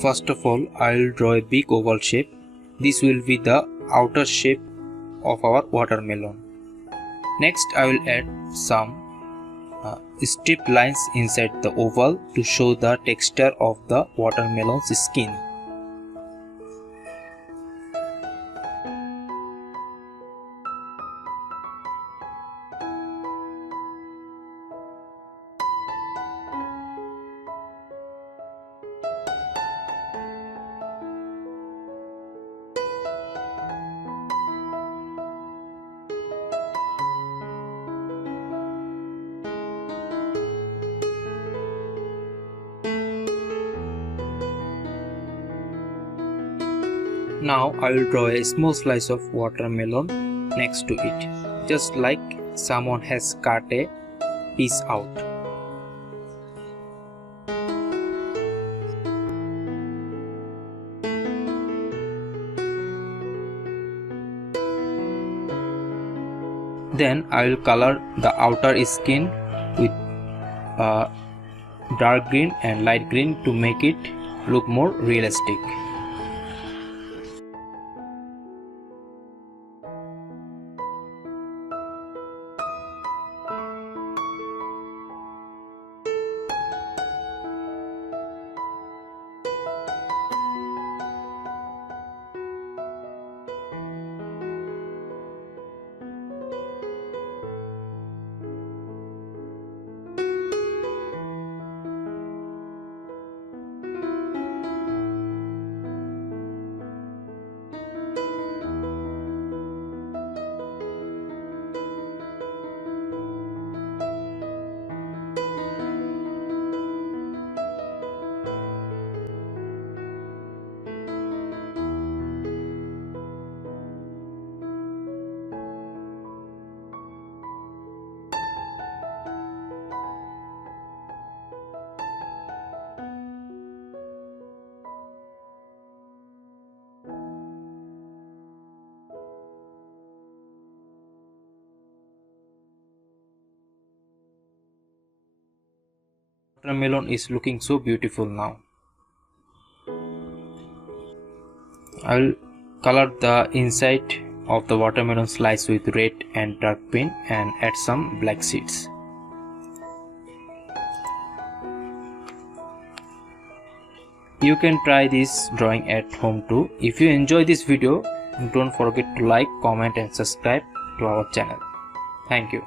First of all, I will draw a big oval shape. This will be the outer shape of our watermelon. Next, I will add some strip lines inside the oval to show the texture of the watermelon's skin. Now I will draw a small slice of watermelon next to it, just like someone has cut a piece out. Then I will color the outer skin with dark green and light green to make it look more realistic. Watermelon is looking so beautiful now. I will color the inside of the watermelon slice with red and dark pink and add some black seeds. You can try this drawing at home too. If you enjoy this video, don't forget to like, comment and subscribe to our channel. Thank you.